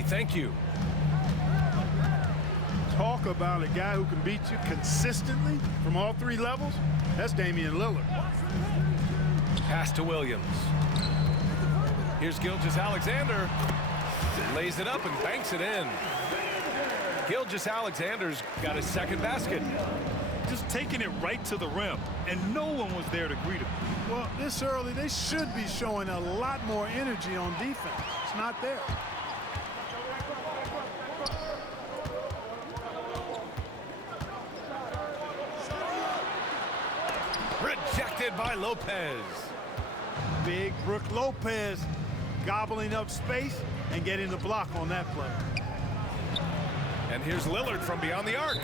Charlie, thank you. Talk about a guy who can beat you consistently from all three levels. That's Damian Lillard. Pass to Williams. Here's Gilgeous-Alexander. Lays it up and banks it in. Gilgeous-Alexander's got his second basket. Just taking it right to the rim, and no one was there to greet him. Well, this early, they should be showing a lot more energy on defense. It's not there. Rejected by Lopez. Big Brook Lopez gobbling up space and getting the block on that play. And here's Lillard from beyond the arc.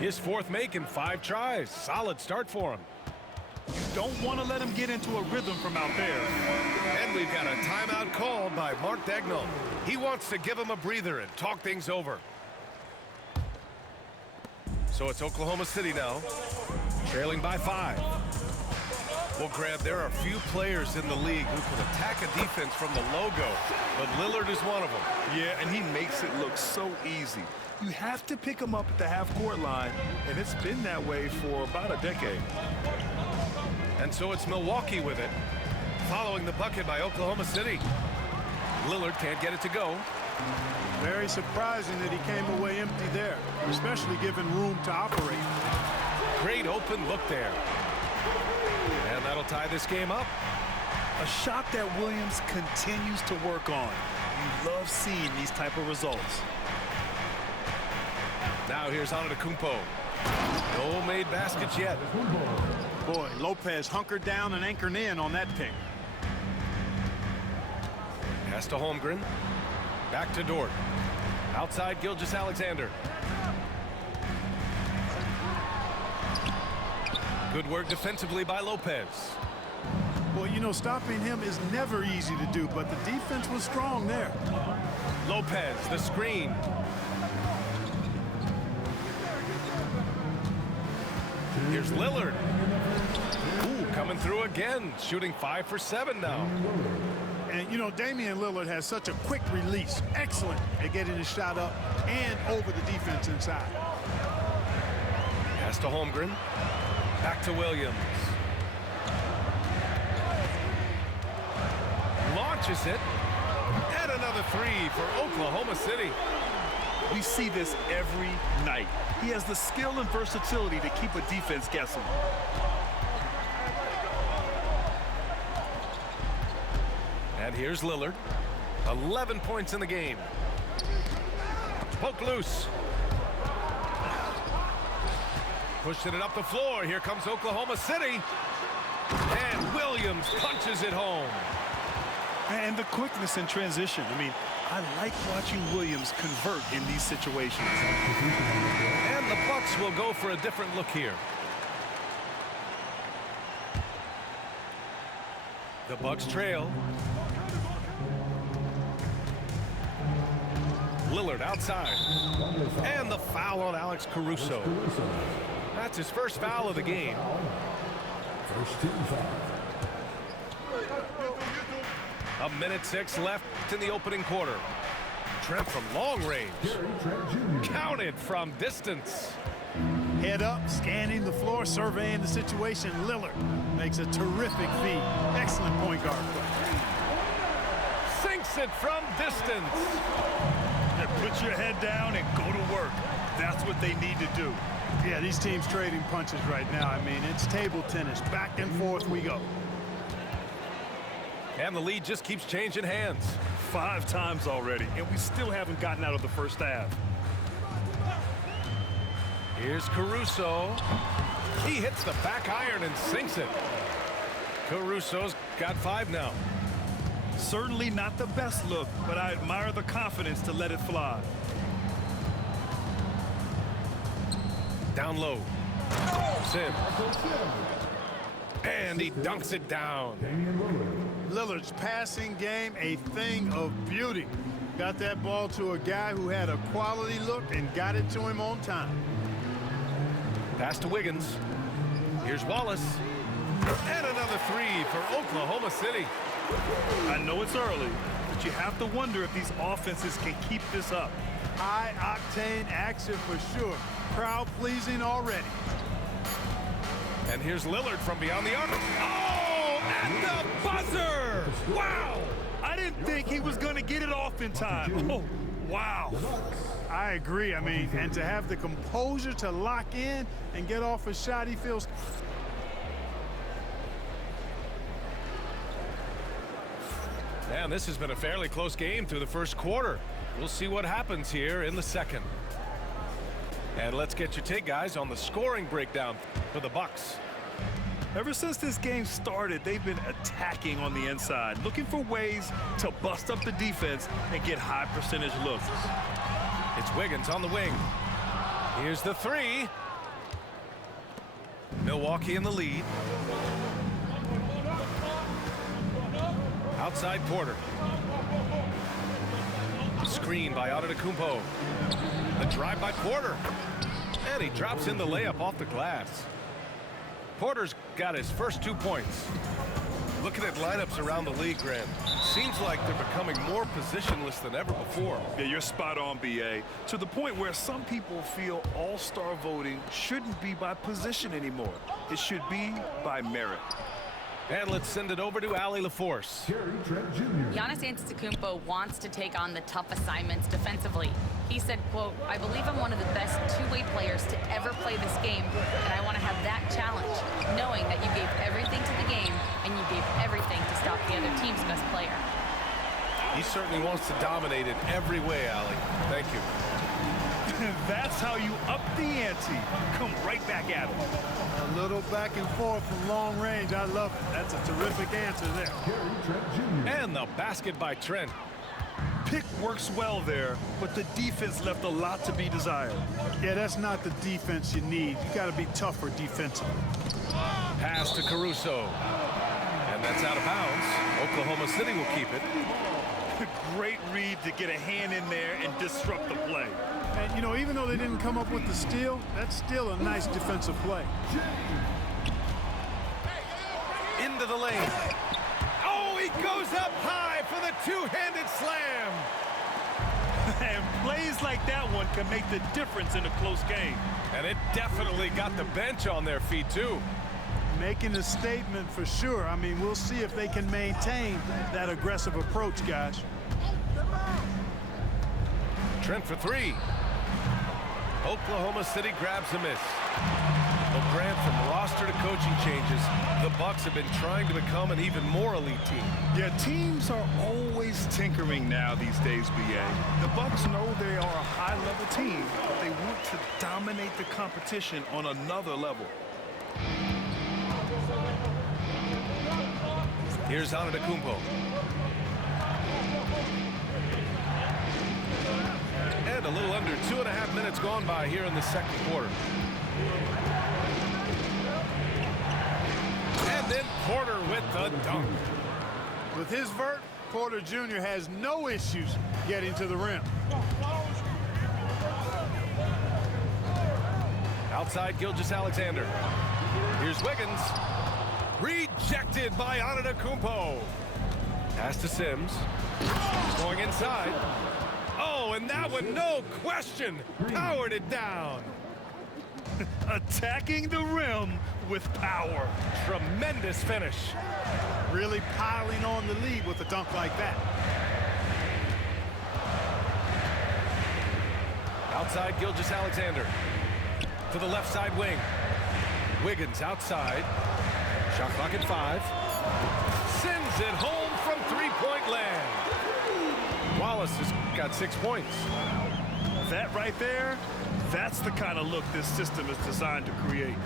His fourth make in 5 tries. Solid start for him. Don't want to let him get into a rhythm from out there. And we've got a timeout called by Mark Daigneault. He wants to give him a breather and talk things over. So it's Oklahoma City now, trailing by 5. Well, Grant, there are few players in the league who can attack a defense from the logo, but Lillard is one of them. Yeah, and he makes it look so easy. You have to pick him up at the half-court line, and it's been that way for about a decade. And so it's Milwaukee with it, following the bucket by Oklahoma City. Lillard can't get it to go. Very surprising that he came away empty there, especially given room to operate. Great open look there. And that'll tie this game up. A shot that Williams continues to work on. You love seeing these type of results. Now here's Antetokounmpo. No made baskets yet. Boy, Lopez hunkered down and anchored in on that pick. Pass to Holmgren. Back to Dort. Outside Gilgeous-Alexander. Good work defensively by Lopez. Well, you know, stopping him is never easy to do, but the defense was strong there. Lopez, the screen. Here's Lillard. Ooh, coming through again, shooting 5 for 7 now. And, you know, Damian Lillard has such a quick release. Excellent at getting his shot up and over the defense inside. Pass to Holmgren. Back to Williams. Launches it. And another 3 for Oklahoma City. We see this every night. He has the skill and versatility to keep a defense guessing. And here's Lillard. 11 points in the game. Poke loose. Pushing it up the floor. Here comes Oklahoma City. And Williams punches it home. And the quickness in transition. I mean, I like watching Williams convert in these situations. And the Bucks will go for a different look here. The Bucks trail. Lillard outside. And the foul on Alex Caruso. That's his first foul of the game. First team foul. 1:06 left in the opening quarter. Trent from long range. Counted from distance. Head up, scanning the floor, surveying the situation. Lillard makes a terrific feed. Excellent point guard play. Sinks it from distance. And put your head down and go to work. That's what they need to do. Yeah, these teams trading punches right now. I mean, it's table tennis. Back and forth we go. And the lead just keeps changing hands. 5 times already, and we still haven't gotten out of the first half. Here's Caruso. He hits the back iron and sinks it. Caruso's got 5 now. Certainly not the best look, but I admire the confidence to let it fly. Down low. Sims. And he dunks it down. Lillard's passing game, a thing of beauty. Got that ball to a guy who had a quality look and got it to him on time. Pass to Wiggins. Here's Wallace. And another 3 for Oklahoma City. I know it's early, but you have to wonder if these offenses can keep this up. High-octane action for sure. Crowd-pleasing already. And here's Lillard from beyond the arc. Oh, at the buzzer! Wow! I didn't think he was going to get it off in time. Oh, wow. I agree. I mean, and to have the composure to lock in and get off a shot he feels. Man, this has been a fairly close game through the first quarter. We'll see what happens here in the second. And let's get your take, guys, on the scoring breakdown for the Bucks. Ever since this game started, they've been attacking on the inside, looking for ways to bust up the defense and get high percentage looks. It's Wiggins on the wing. Here's the three. Milwaukee in the lead. Outside Porter. Screen by Antetokounmpo. The drive by Porter. And he drops in the layup off the glass. Porter's got his first 2 points. Looking at lineups around the league, Grant, seems like they're becoming more positionless than ever before. Yeah, you're spot on, B.A. To the point where some people feel all-star voting shouldn't be by position anymore. It should be by merit. And let's send it over to Allie LaForce. Gary Trent Jr. Giannis Antetokounmpo wants to take on the tough assignments defensively. He said, quote, "I believe I'm one of the best two-way players to ever play this game, and I want to have that challenge, knowing that you gave everything to the game and you gave everything to stop the other team's best player." He certainly wants to dominate in every way, Allie. Thank you. That's how you up the ante. Come right back at him. A little back and forth from long range. I love it. That's a terrific answer there. Gary Trent Jr. And the basket by Trent. Pick works well there, but the defense left a lot to be desired. Yeah, that's not the defense you need. You got to be tougher defensively. Pass to Caruso. And that's out of bounds. Oklahoma City will keep it. Great read to get a hand in there and disrupt the play. And, you know, even though they didn't come up with the steal, that's still a nice defensive play. Into the lane. Oh, he goes up high for the two-handed slam. And plays like that one can make the difference in a close game. And it definitely got the bench on their feet, too. Making a statement for sure. I mean, we'll see if they can maintain that aggressive approach, guys. Trent for three. Oklahoma City grabs a miss. Well, Grant, from roster to coaching changes, the Bucks have been trying to become an even more elite team. Yeah, teams are always tinkering now these days, B.A. The Bucks know they are a high-level team, but they want to dominate the competition on another level. Here's Antetokounmpo. And a little under 2.5 minutes gone by here in the second quarter. And then Porter with the dunk. With his vert, Porter Jr. has no issues getting to the rim. Outside Gilgeous-Alexander. Here's Wiggins. Rejected by Antetokounmpo. Pass to Sims. Going inside. Oh, and that one, no question, powered it down. Attacking the rim with power. Tremendous finish. Really piling on the lead with a dunk like that. Outside Gilgeous-Alexander. To the left side wing. Wiggins outside. Shot clock at 5. Sends it home from three-point land. Wallace has got 6 points. That right there, that's the kind of look this system is designed to create.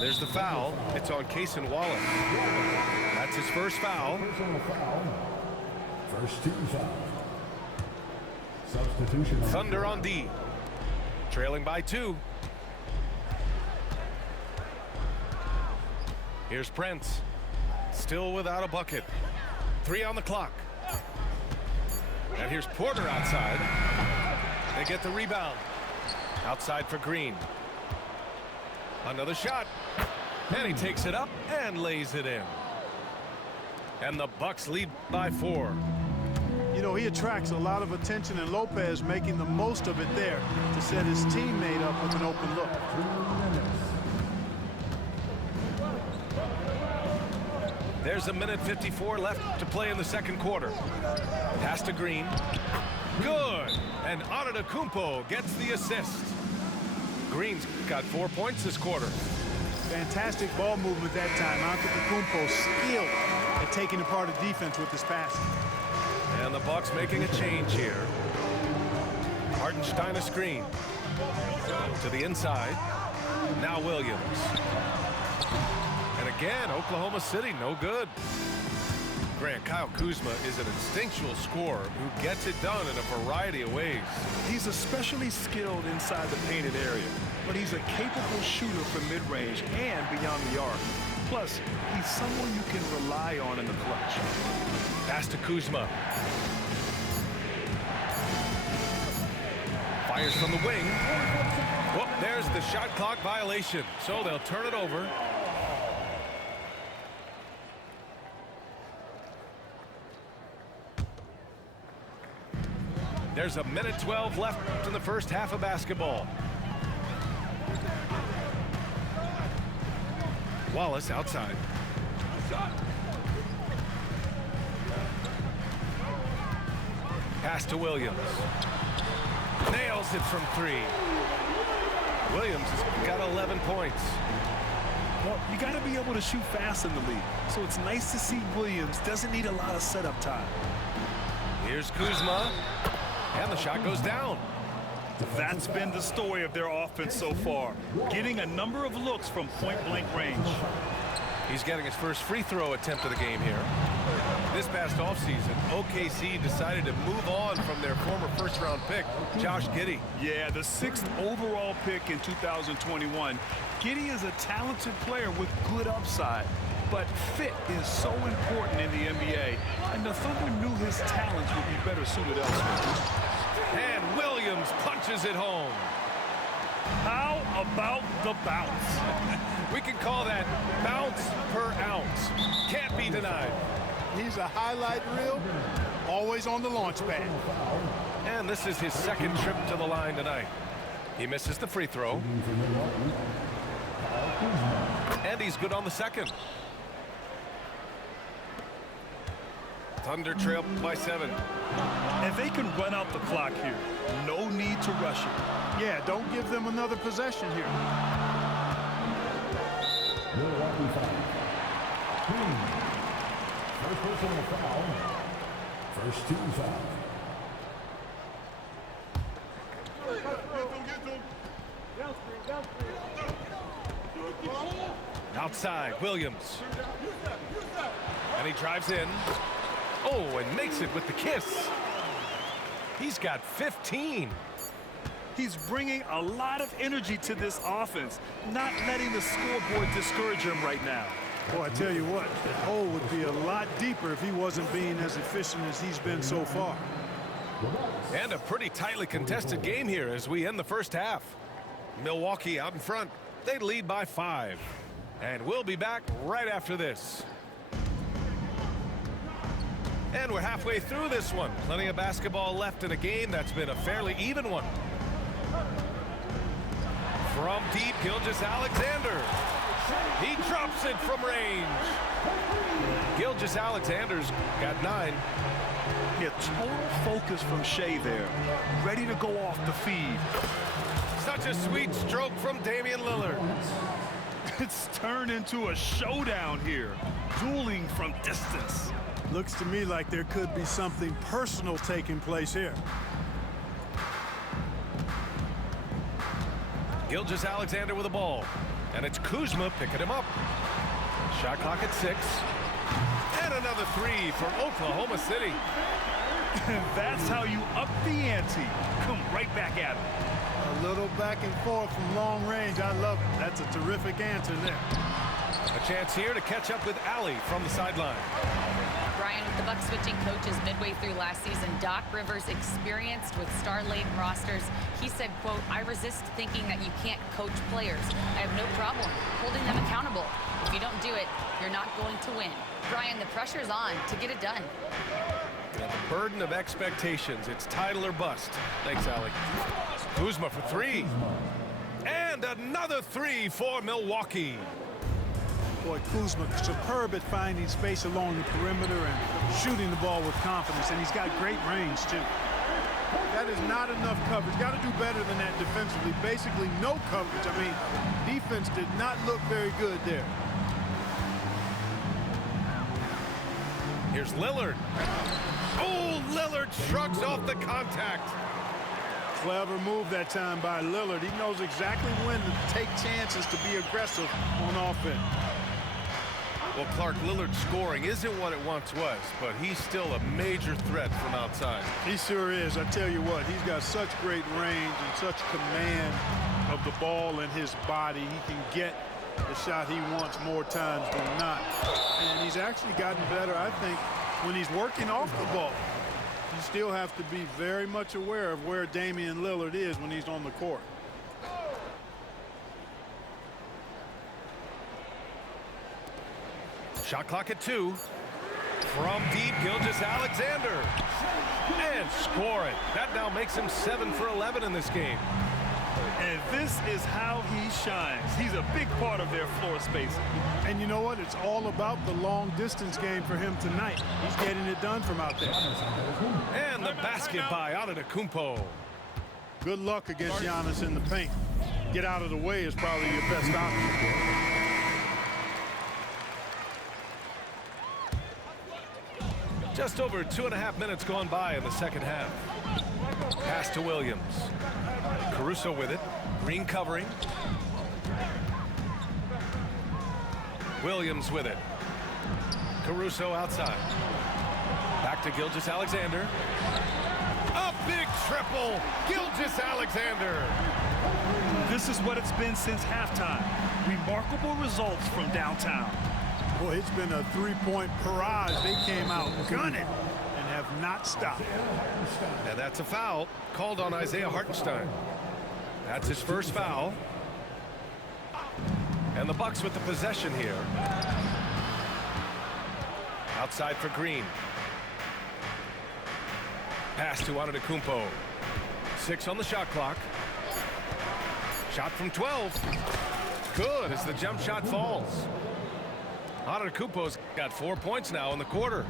There's the foul. It's on Cason Wallace. That's his first foul. Personal foul. First team foul. Substitution. Thunder on D. Trailing by 2. Here's Prince. Still without a bucket. 3 on the clock. And here's Porter outside. They get the rebound. Outside for Green. Another shot. And he takes it up and lays it in. And the Bucks lead by 4. You know, he attracts a lot of attention, and Lopez making the most of it there to set his teammate up with an open look. 3 minutes. There's a minute 54 left to play in the second quarter. Pass to Green. Good. And Antetokounmpo gets the assist. Green's got 4 points this quarter. Fantastic ball movement that time. Antetokounmpo skilled at taking apart a defense with his passing. And the Bucks making a change here. Hartenstein a screen. To the inside. Now Williams. And again, Oklahoma City, no good. Grant, Kyle Kuzma is an instinctual scorer who gets it done in a variety of ways. He's especially skilled inside the painted area, but he's a capable shooter from mid-range and beyond the arc. Plus, he's someone you can rely on in the clutch. Pass to Kuzma. Fires from the wing. Well, there's the shot clock violation, so they'll turn it over. There's a minute 12 left in the first half of basketball. Wallace outside. Pass to Williams. Nails it from 3. Williams has got 11 points. Well, you got to be able to shoot fast in the league, so it's nice to see Williams doesn't need a lot of setup time. Here's Kuzma. And the shot goes down. That's been the story of their offense so far, getting a number of looks from point-blank range. He's getting his first free throw attempt of the game here. This past offseason, OKC decided to move on from their former first-round pick, Josh Giddey. Yeah, the 6th overall pick in 2021. Giddey is a talented player with good upside, but fit is so important in the NBA, and the Thunder knew his talents would be better suited elsewhere. And Williams punches it home. How about the bounce? We can call that bounce per ounce. Can't be denied. He's a highlight reel, always on the launch pad. And this is his second trip to the line tonight. He misses the free throw. And he's good on the second. Thunder trail by 7. And they can run out the clock here. No need to rush it. Yeah, don't give them another possession here. Milwaukee foul. Green. First personal foul. First team foul. Outside, Williams. And he drives in. Oh, and makes it with the kiss. He's got 15. He's bringing a lot of energy to this offense, not letting the scoreboard discourage him right now. Boy, I tell you what, the hole would be a lot deeper if he wasn't being as efficient as he's been so far. And a pretty tightly contested game here as we end the first half. Milwaukee out in front. They lead by 5. And we'll be back right after this. And we're halfway through this one. Plenty of basketball left in a game that's been a fairly even one. From deep, Gilgeous-Alexander. He drops it from range. Gilgeous-Alexander's got 9. Yeah, total focus from Shea there. Ready to go off the feed. Such a sweet stroke from Damian Lillard. It's turned into a showdown here. Dueling from distance. Looks to me like there could be something personal taking place here. Gilgeous-Alexander with the ball. And it's Kuzma picking him up. Shot clock at 6. And another 3 for Oklahoma City. And that's how you up the ante. Come right back at him. A little back and forth from long range. I love it. That's a terrific answer there. A chance here to catch up with Allie from the sideline. Brian, with the Bucks switching coaches midway through last season, Doc Rivers, experienced with star-laden rosters, he said, quote, "I resist thinking that you can't coach players. I have no problem holding them accountable. If you don't do it, you're not going to win." Brian, the pressure's on to get it done. The burden of expectations. It's title or bust. Thanks, Allie. Kuzma for three. And another three for Milwaukee. Boy, Kuzma, superb at finding space along the perimeter and shooting the ball with confidence, and he's got great range, too. That is not enough coverage. Got to do better than that defensively. Basically, no coverage. I mean, defense did not look very good there. Here's Lillard. Oh, Lillard shrugs off the contact. Clever move that time by Lillard. He knows exactly when to take chances to be aggressive on offense. Well, Clark, Lillard's scoring isn't what it once was, but he's still a major threat from outside. He sure is. I tell you what, he's got such great range and such command of the ball in his body. He can get the shot he wants more times than not. And he's actually gotten better, I think, when he's working off the ball. You still have to be very much aware of where Damian Lillard is when he's on the court. Shot clock at 2. From deep, Gilgeous-Alexander. And score it. That now makes him 7 for 11 in this game. And this is how he shines. He's a big part of their floor spacing. And you know what? It's all about the long distance game for him tonight. He's getting it done from out there. And the basket by Antetokounmpo. Good luck against Giannis in the paint. Get out of the way is probably your best option. Just over 2.5 minutes gone by in the second half. Pass to Williams. Caruso with it. Green covering. Williams with it. Caruso outside. Back to Gilgeous-Alexander. A big triple. Gilgeous-Alexander. This is what it's been since halftime. Remarkable results from downtown. Boy, it's been a three-point barrage. They came out gunning and have not stopped. And that's a foul called on Isaiah Hartenstein. That's his first foul. And the Bucks with the possession here. Outside for Green. Pass to Antetokounmpo. 6 on the shot clock. Shot from 12. Good as the jump shot falls. Antetokounmpo's got 4 points now in the quarter.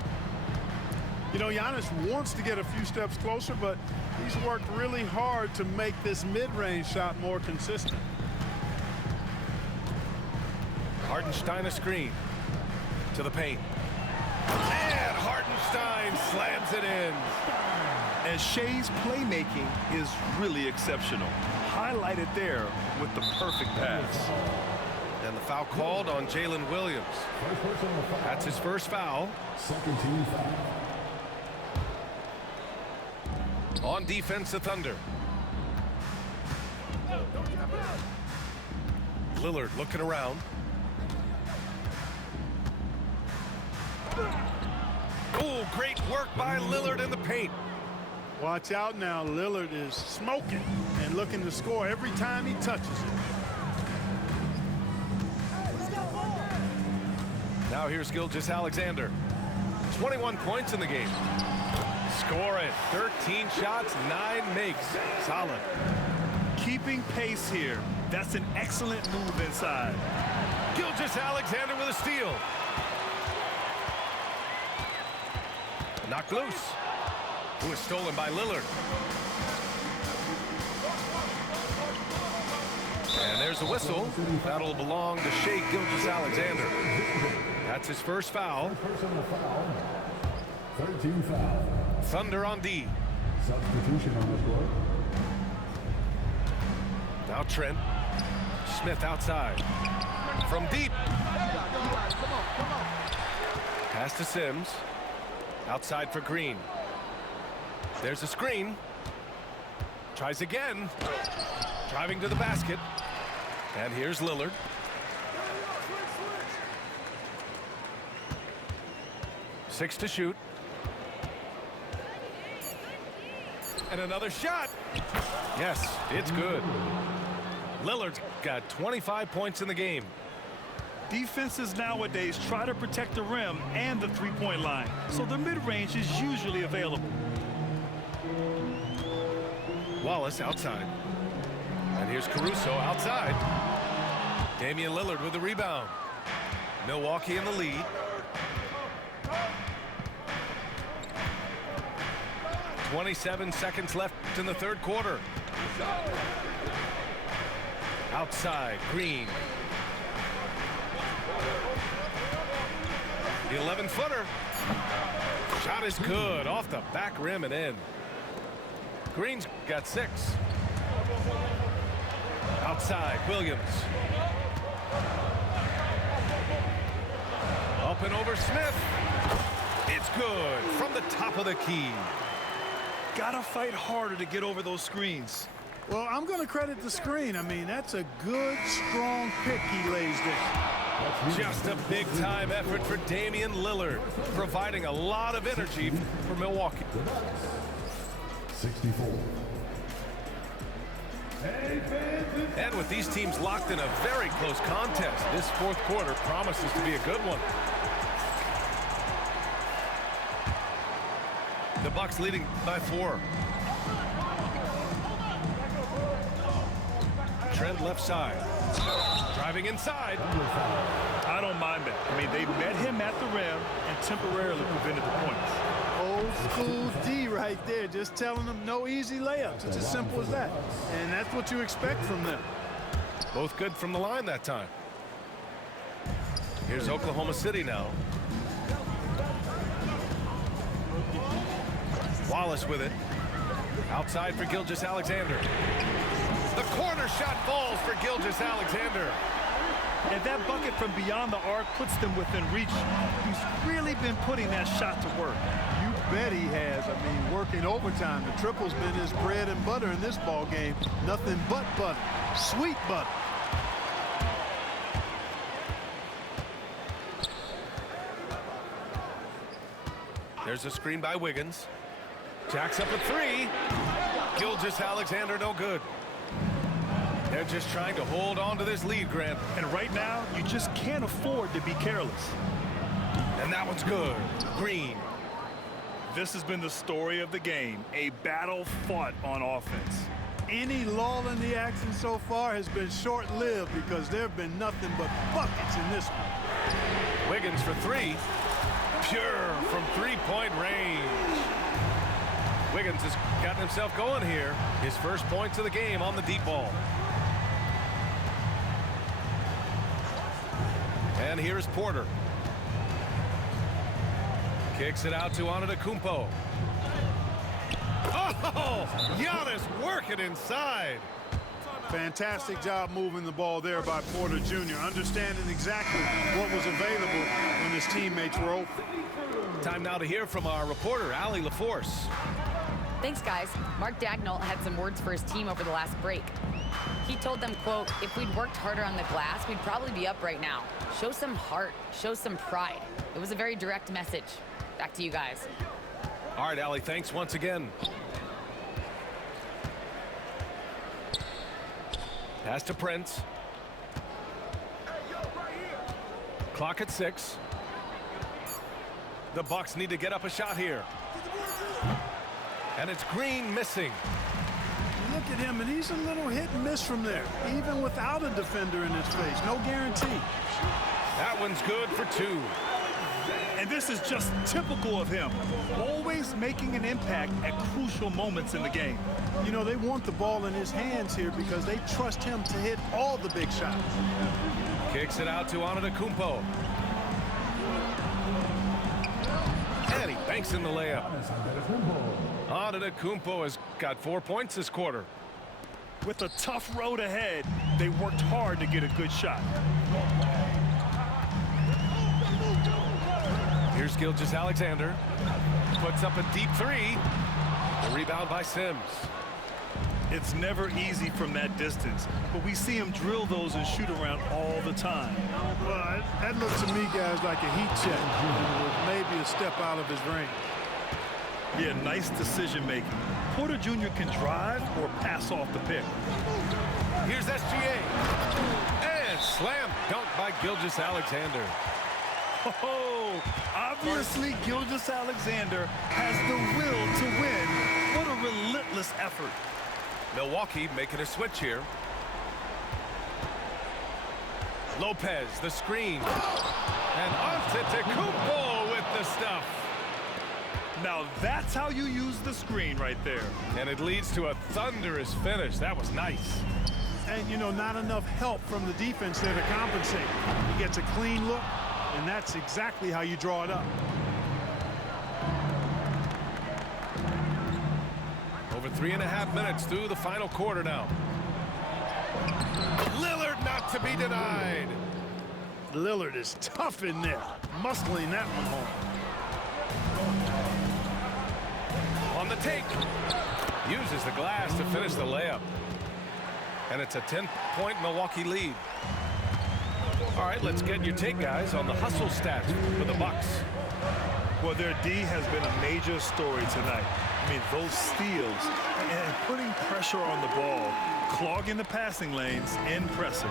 You know, Giannis wants to get a few steps closer, but he's worked really hard to make this mid-range shot more consistent. Hartenstein a screen to the paint. And Hartenstein slams it in. And Shea's playmaking is really exceptional. Highlighted there with the perfect pass. And the foul called on Jalen Williams. That's his first foul. Second team foul. On defense, the Thunder. Lillard looking around. Oh, great work by Lillard in the paint. Watch out now. Lillard is smoking and looking to score every time he touches it. Now here's Gilgeous-Alexander. 21 points in the game. Score it. 13 shots, 9 makes. Solid. Keeping pace here. That's an excellent move inside. Gilgeous-Alexander with a steal. Knocked loose. It was stolen by Lillard. And there's the whistle. That'll belong to Shai Gilgeous-Alexander. That's his first foul. Personal foul. Third team foul. Thunder on D. Substitution on the court. Now Trent. Smith outside. From deep. Pass to Sims. Outside for Green. There's a screen. Tries again. Driving to the basket. And here's 6 to shoot. And another shot. Yes, it's good. Lillard's got 25 points in the game. Defenses nowadays try to protect the rim and the three-point line, so the mid-range is usually available. Wallace outside. And here's Caruso outside. Damian Lillard with the rebound. Milwaukee in the lead. .27 seconds left in the third quarter. Outside, Green. The 11-footer. Shot is good, off the back rim and in. Green's got 6. Outside, Williams. Up and over Smith. It's good from the top of the key. Gotta fight harder to get over those screens. Well, I'm going to credit the screen. I mean, that's a good, strong pick he lays there. Just a big-time effort for Damian Lillard, providing a lot of energy for Milwaukee. 64. And with these teams locked in a very close contest, this fourth quarter promises to be a good one. The Bucks leading by 4. Trent left side. Driving inside. I don't mind that. I mean, they met him at the rim and temporarily prevented the points. Old school D right there, just telling them no easy layups. It's as simple as that. And that's what you expect from them. Both good from the line that time. Here's Oklahoma City now. Wallace with it. Outside for Gilgeous-Alexander. The corner shot falls for Gilgeous-Alexander. And that bucket from beyond the arc puts them within reach. He's really been putting that shot to work. You bet he has. I mean, working overtime. The triple's been his bread and butter in this ball game. Nothing but butter. Sweet butter. There's a screen by Wiggins. Jacks up a 3. Gilgeous-Alexander no good. They're just trying to hold on to this lead, Grant. And right now, you just can't afford to be careless. And that one's good. Green. This has been the story of the game, a battle fought on offense. Any lull in the action so far has been short-lived because there have been nothing but buckets in this one. Wiggins for 3. Pure from three-point range. Wiggins has gotten himself going here. His first points of the game on the deep ball. And here's Porter. Kicks it out to Antetokounmpo. Oh, Giannis working inside. Fantastic job moving the ball there by Porter Jr., understanding exactly what was available when his teammates were open. Time now to hear from our reporter, Allie LaForce. Thanks, guys. Mark Dagnall had some words for his team over the last break. He told them, quote, if we'd worked harder on the glass, we'd probably be up right now. Show some heart. Show some pride. It was a very direct message. Back to you guys. All right, Allie, thanks once again. Pass to Prince. Clock at 6. The Bucks need to get up a shot here. And it's Green missing. Look at him, and he's a little hit and miss from there, even without a defender in his face. No guarantee. That one's good for 2. And this is just typical of him, always making an impact at crucial moments in the game. You know, they want the ball in his hands here because they trust him to hit all the big shots. Kicks it out to Antetokounmpo. And he banks in the layup. Antetokounmpo has got 4 points this quarter. With a tough road ahead, they worked hard to get a good shot. Here's Gilgeous-Alexander. Puts up a deep 3. The rebound by Sims. It's never easy from that distance, but we see him drill those and shoot around all the time. Well, that looks to me, guys, like a heat check. Maybe a step out of his range. Yeah, nice decision making. Porter Jr. can drive or pass off the pick. Here's SGA. And slam dunk by Gilgeous-Alexander. Oh, obviously Gilgeous-Alexander has the will to win. What a relentless effort. Milwaukee making a switch here. Lopez, the screen. And Antetokounmpo with the stuff. Now that's how you use the screen right there. And it leads to a thunderous finish. That was nice. And, you know, not enough help from the defense there to compensate. He gets a clean look, and that's exactly how you draw it up. Over 3.5 minutes through the final quarter now. Lillard not to be denied. Lillard is tough in there, muscling that one home. On the take. Uses the glass to finish the layup. And it's a 10-point Milwaukee lead. All right, let's get your take, guys, on the hustle stats for the Bucks. Well, their D has been a major story tonight. I mean, those steals and putting pressure on the ball, clogging the passing lanes, impressive.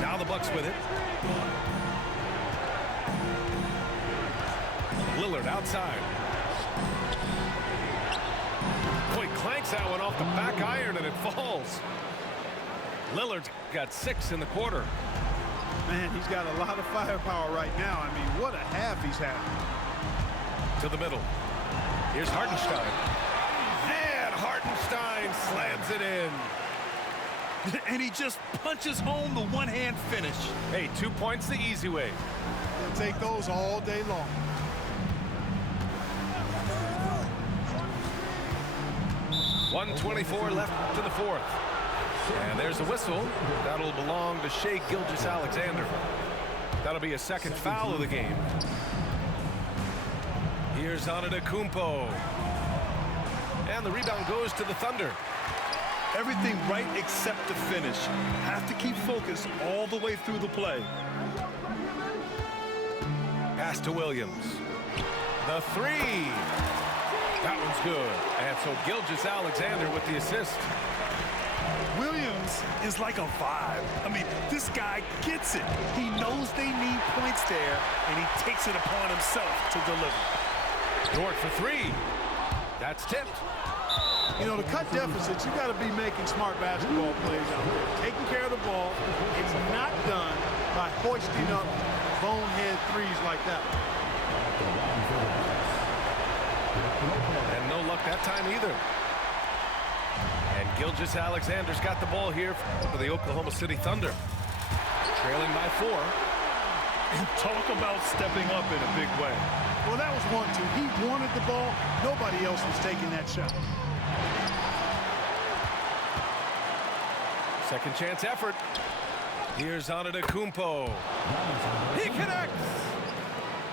Now the Bucks with it. Lillard outside. Boy, clanks that one off the back iron and it falls. Lillard's got 6 in the quarter. Man, he's got a lot of firepower right now. I mean, what a half he's had. To the middle. Here's Hartenstein. And Hartenstein slams it in. And he just punches home the one-hand finish. Hey, 2 points the easy way. He'll take those all day long. .124 left to the fourth. And there's a whistle. That'll belong to Shai Gilgeous-Alexander. That'll be a second foul of the game. Here's Antetokounmpo. And the rebound goes to the Thunder. Everything right except the finish. Have to keep focused all the way through the play. Pass to Williams. The three. That one's good. And so Gilgeous-Alexander with the assist. Williams is like a vibe. I mean, this guy gets it. He knows they need points there, and he takes it upon himself to deliver. Dort for three. That's tipped. You know, to cut deficits, you got to be making smart basketball plays out there. Taking care of the ball. It's not done by hoisting up bonehead threes like that. And no luck that time either. And Gilgeous-Alexander's got the ball here for the Oklahoma City Thunder. Trailing by 4. And talk about stepping up in a big way. Well, that was 1-2. He wanted the ball. Nobody else was taking that shot. Second chance effort. Here's Antetokounmpo. He connects.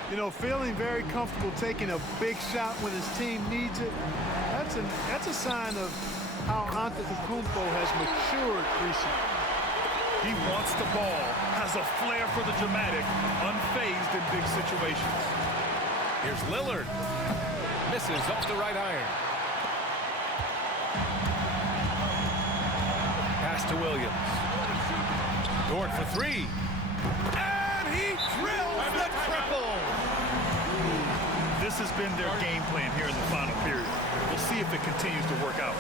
You know, feeling very comfortable taking a big shot when his team needs it. That's a sign of how Antetokounmpo has matured recently. He wants the ball, has a flair for the dramatic, unfazed in big situations. Here's Lillard. Misses off the right iron. Pass to Williams. Dort for three. And he drills the triple. This has been their game plan here in the final period. We'll see if it continues to work out.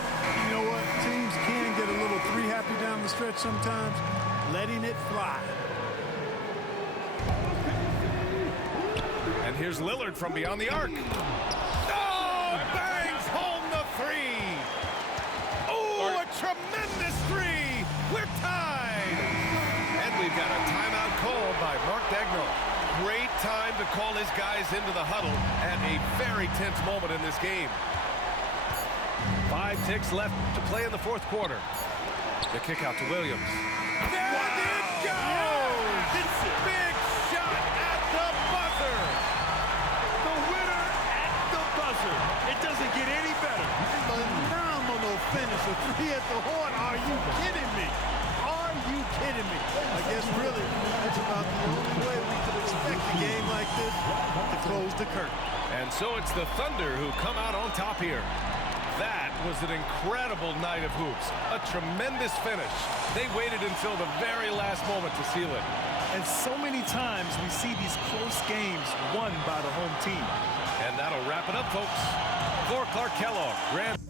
You know what? Teams can get a little three happy down the stretch sometimes. Letting it fly. And here's Lillard from beyond the arc. Oh, bangs home the three. Oh, a tremendous three. We're tied. And we've got a timeout called by Mark Daigneault. Great time to call his guys into the huddle at a very tense moment in this game. 5 ticks left to play in the fourth quarter. The kick out to Williams. There it goes! It's a big shot at the buzzer. The winner at the buzzer. It doesn't get any better. Phenomenal three at the horn. Are you kidding me? Are you kidding me? I guess really that's about the only way we could expect a game like this to close the curtain. And so it's the Thunder who come out on top here. That was an incredible night of hoops. A tremendous finish. They waited until the very last moment to seal it. And so many times we see these close games won by the home team. And that'll wrap it up, folks. For Clark Kellogg, Grand